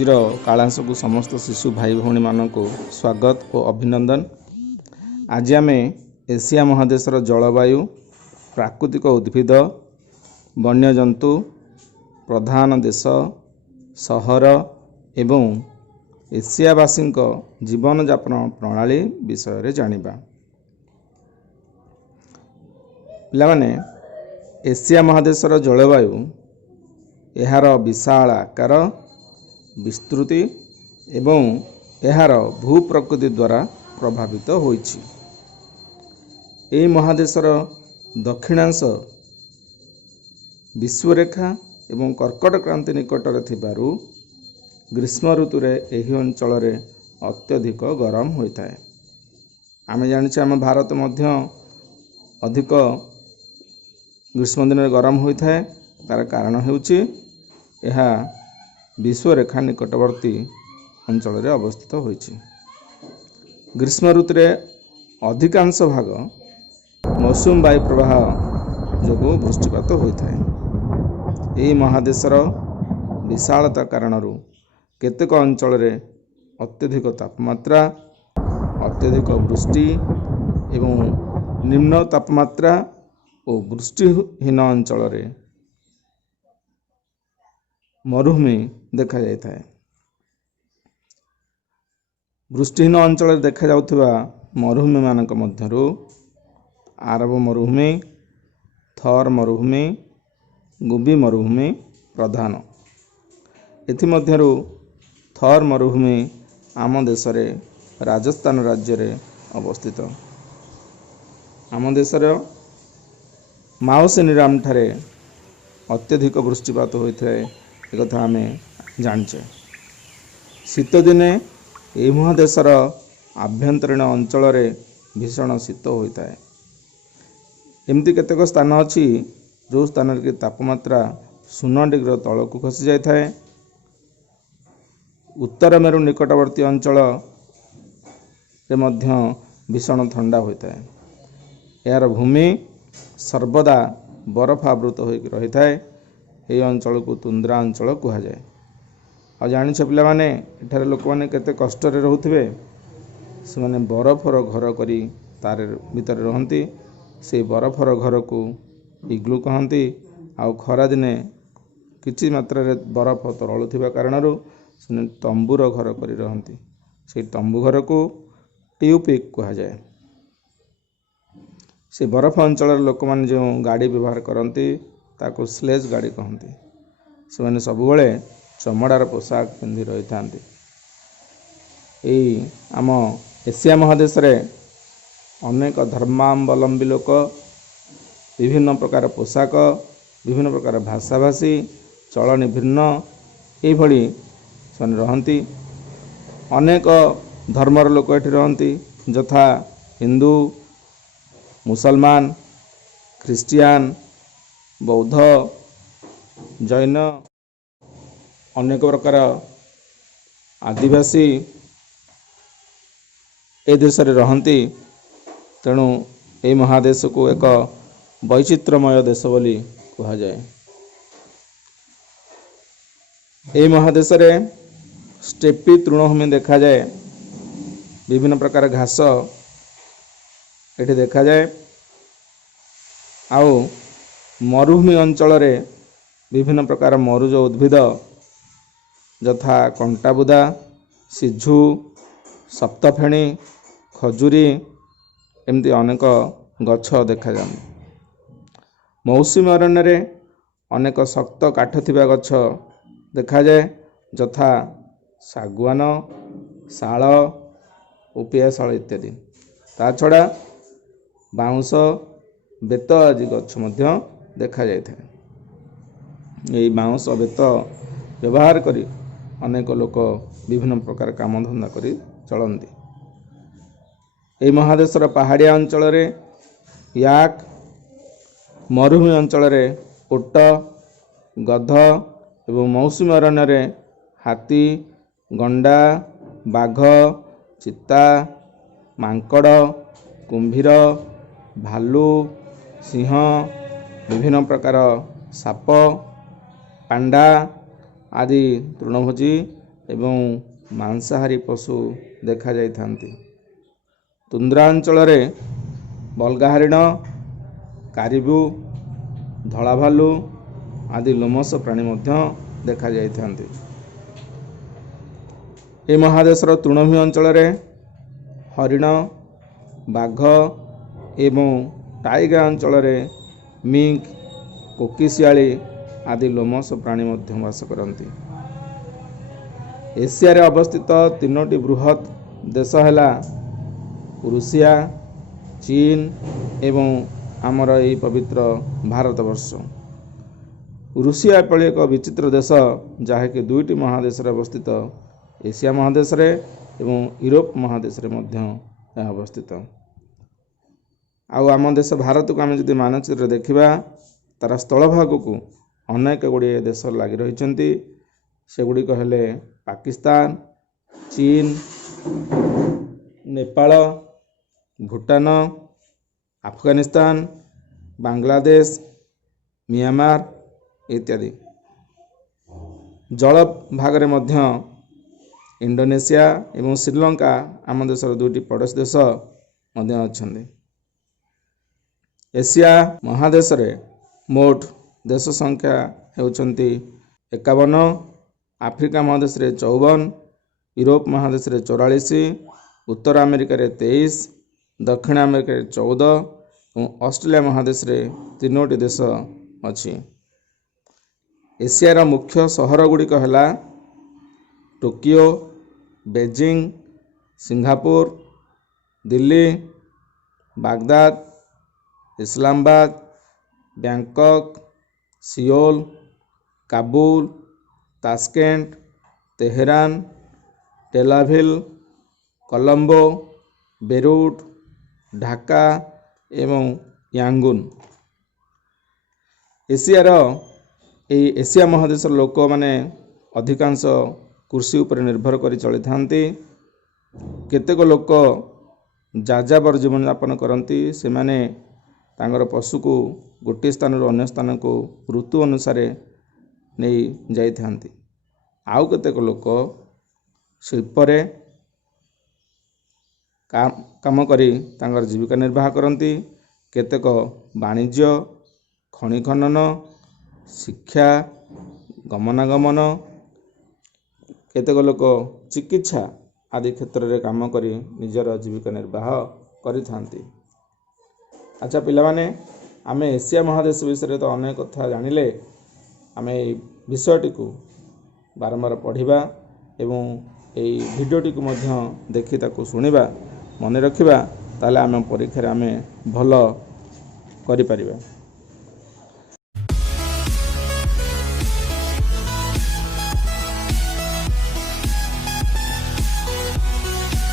ଆଜିର କାଳାଂଶ को समस्त शिशु भाई भौणी मानक स्वागत और अभिनंदन। आज आम एशिया महादेशर जलवायु, प्राकृतिक उद्भिद, वन्यजंतु, प्रधान देश, सहर एवं एशियावासी जीवन यापन प्रणाली विषय रे जानिबा। पिलामाने एशिया महादेशर जलवायु यार विशाल आकार, विस्तृति एवं यार भूप्रकृति द्वारा प्रभावित होइछि। एही महादेशर दक्षिणांश विश्वरेखा एवं कर्कट क्रांति निकटरे थिबारु ग्रीष्म ऋतु रे एही अंचल रे अत्यधिक गरम होइथाय। आमे जानिछे आम भारत मध्य अधिक ग्रीष्म दिन में गरम होइथाय। तार कारण हेउछि यह विश्वरेखा निकटवर्ती अंचल रे अवस्थित होइछि। ग्रीष्म ऋतु रे अधिकांश भाग मौसुम वायु प्रवाह जोगु वृष्टिपात होइथाय। एही महादेशर विशालता कारणरू केतेक अंचल रे अत्यधिक तापमात्रा, अत्यधिक वृष्टि एवं निम्न तापमात्रा और वृष्टिहीन अंचल रे मरुभूमि देखा जाए। वृष्टिहीन अंचल देखा जाउथिबा मरुभूमि मानक मध्यरु आरब मरुभूमि, थर मरुभूमि, गुबी मरुभूमि प्रधान। एथिमध्यरु थर मरुभूमि आम देश रे राजस्थान राज्य रे अवस्थित। आम देशर माओसेनीराम ठारे अत्यधिक वृष्टिपात होता है, एक आम जाचे। शीत दिने यह महादेशर आभ्यंतरीण अंचल रे भीषण शीत होता है। एमती केतेक स्थान अच्छी जो स्थान की तापमात्रा 0 डिग्री तल को खसी जाए। उत्तर मेरु निकटवर्ती अंचल रे मध्य भीषण ठंडा होता है। यार भूमि सर्वदा बरफ आवृत हो रही है। ये अंचल को तुंद्रा अंचल कह जाए। आ जानिछ पिला माने एठारे लोक माने केते कष्ट रे रहउथिबे। से माने बरफर घर करी तार भीतर रहंती। से बरफर घर को इग्लू कहंती। आ खरा दिने किछि मात्रा रे बरफ तरलुथिबा कारणरू से तंबूर घर करी रहंती। से तंबू घर को ट्यूपिक कह जाए। से बरफ अंचल लोक मैंने जो गाड़ी व्यवहार करती ताको स्लेज गाड़ी कहती। से मैंने सबुबले चमड़ार पोशाक पिंधि रही था। आम एशिया महादेश रे अनेक धर्मावलंबी लोक विभिन्न प्रकार पोशाक, विभिन्न प्रकार भाषाभाषी, चलनी भिन्न यही से रहती। अनेक धर्मर लोक एठी रहती, यथा हिंदू, मुसलमान, ख्रिस्टियान, बौद्ध, जैन, अनेक प्रकार आदिवासी ए देश रे रहंती। तेणु ए महादेश को एक वैचित्रमय देश बोली कहा जाए। ए महादेश रे स्टेपी तृणभूमि देखा जाए। विभिन्न प्रकार घास एठी देखा जाए। आउ मरुभूमि अंचल रे विभिन्न प्रकार मरुज उद्भिद यथा कंटाबुदा, सिझु, सप्तफेणी, खजुरी एमती अनेक गछ देखा जाए। मौसुमी अरण्य रे अनेक शक्त काठ थिबा गछ देखा जाए, यथा सागवान, शाल, उपियाशाल इत्यादि। ता छड़ा बाउंस, बेत आदि गछ मध्य देखा जाए। यही बाउंस बेत व्यवहार करी अनेक लोक विभिन्न प्रकार काम धंदा करी चलती। यही महादेशर पहाड़िया अंचल रे याक, मरुभूमि अंचल रे ओट, गध एवं मौसुमी अरण्य रे हाथी, गंडा, बाघ, चिता, मांकड़, कुंभीर, भालू, सिंह, विभिन्न प्रकार साप, पांडा आदि तृणभोजी ଏବଂ ମାଂସାହାରୀ ପଶୁ ଦେଖାଯାଇଥାନ୍ତି। ତୁନ୍ଦ୍ରା ଅଞ୍ଚଳରେ ବଲ୍ଗା ହରିଣ, କାରିବୁ, ଧଳା ଭାଲୁ ଆଦି ଲୋମଶ ପ୍ରାଣୀ ମଧ୍ୟ ଦେଖାଯାଇଥାନ୍ତି। ଏ ମହାଦେଶର ତୃଣଭୂମି ଅଞ୍ଚଳରେ ହରିଣ, ବାଘ ଏବଂ ଟାଇଗା ଅଞ୍ଚଳରେ ମିଙ୍କ, କୋକିଶିଆଳି ଆଦି ଲୋମଶ ପ୍ରାଣୀ ମଧ୍ୟ ବାସ କରନ୍ତି। ଏସିଆରେ ଅବସ୍ଥିତ ତିନୋଟି ବୃହତ୍ ଦେଶ ହେଲା ରୁଷିଆ, ଚୀନ ଏବଂ ଆମର ଏହି ପବିତ୍ର ଭାରତବର୍ଷ। ରୁଷିଆ ଏପରି ଏକ ବିଚିତ୍ର ଦେଶ ଯାହାକି ଦୁଇଟି ମହାଦେଶରେ ଅବସ୍ଥିତ, ଏସିଆ ମହାଦେଶରେ ଏବଂ ୟୁରୋପ ମହାଦେଶରେ ମଧ୍ୟ ଏହା ଅବସ୍ଥିତ। ଆଉ ଆମ ଦେଶ ଭାରତକୁ ଆମେ ଯଦି ମାନଚିତ୍ରରେ ଦେଖିବା, ତାର ସ୍ଥଳଭାଗକୁ ଅନେକ ଗୁଡ଼ିଏ ଦେଶ ଲାଗି ରହିଛନ୍ତି। ସେଗୁଡ଼ିକ ହେଲେ ପାକିସ୍ତାନ, ଚୀନ, ନେପାଳ, ଭୁଟାନ, ଆଫଗାନିସ୍ତାନ, ବାଂଲାଦେଶ, ମିଆଁମାର ଇତ୍ୟାଦି। ଜଳ ଭାଗରେ ମଧ୍ୟ ଇଣ୍ଡୋନେସିଆ ଏବଂ ଶ୍ରୀଲଙ୍କା ଆମ ଦେଶର ଦୁଇଟି ପଡ଼ୋଶୀ ଦେଶ ମଧ୍ୟ ଅଛନ୍ତି। ଏସିଆ ମହାଦେଶରେ ମୋଟ ଦେଶ ସଂଖ୍ୟା ହେଉଛନ୍ତି 51, ଆଫ୍ରିକା ମହାଦେଶରେ 54, ୟୁରୋପ ମହାଦେଶରେ 44, ଉତ୍ତର ଆମେରିକାରେ 23, ଦକ୍ଷିଣ ଆମେରିକାରେ 14 ଏବଂ ଅଷ୍ଟ୍ରେଲିଆ ମହାଦେଶରେ 3ଟି ଦେଶ ଅଛି। ଏସିଆର ମୁଖ୍ୟ ସହର ଗୁଡ଼ିକ ହେଲା Tokyo, Beijing, Singapore, Delhi, Baghdad, Islamabad, Bangkok, Seoul, Kabul, Tashkent, Tehran, Tel Aviv, Colombo, Beirut, Dhaka ଏବଂ ୟାଙ୍ଗୁନ। ଏସିଆ ମହାଦେଶର ଲୋକମାନେ ଅଧିକାଂଶ କୃଷି ଉପରେ ନିର୍ଭର କରି ଚଳିଥାନ୍ତି। କେତେକ ଲୋକ ଯାଯାବର ଜୀବନଯାପନ କରନ୍ତି। ସେମାନେ ତାଙ୍କର ପଶୁକୁ ଗୋଟିଏ ସ୍ଥାନରୁ ଅନ୍ୟ ସ୍ଥାନକୁ ଋତୁ ଅନୁସାରେ ନେଇ ଯାଇଥାନ୍ତି। ଆଉ କେତେକ ଲୋକ ଶିଳ୍ପରେ କାମ କରି ତାଙ୍କର ଜୀବିକା ନିର୍ବାହ କରନ୍ତି। କେତେକ ବାଣିଜ୍ୟ, ଖଣି ଖନନ, ଶିକ୍ଷା, ଗମନାଗମନ, କେତେକ ଲୋକ ଚିକିତ୍ସା ଆଦି କ୍ଷେତ୍ରରେ କାମ କରି ନିଜର ଜୀବିକା ନିର୍ବାହ କରିଥାନ୍ତି। ଆଚ୍ଛା ପିଲାମାନେ, ଆମେ ଏସିଆ ମହାଦେଶ ବିଷୟରେ ତ ଅନେକ କଥା ଜାଣିଲେ। ଆମେ ଏହି ବିଷୟଟିକୁ ବାରମ୍ବାର ପଢ଼ିବା ଏବଂ ଏହି ଭିଡ଼ିଓଟିକୁ ମଧ୍ୟ ଦେଖି ତାକୁ ଶୁଣିବା, ମନେ ରଖିବା, ତାହେଲେ ଆମ ପରୀକ୍ଷାରେ ଆମେ ଭଲ କରିପାରିବା।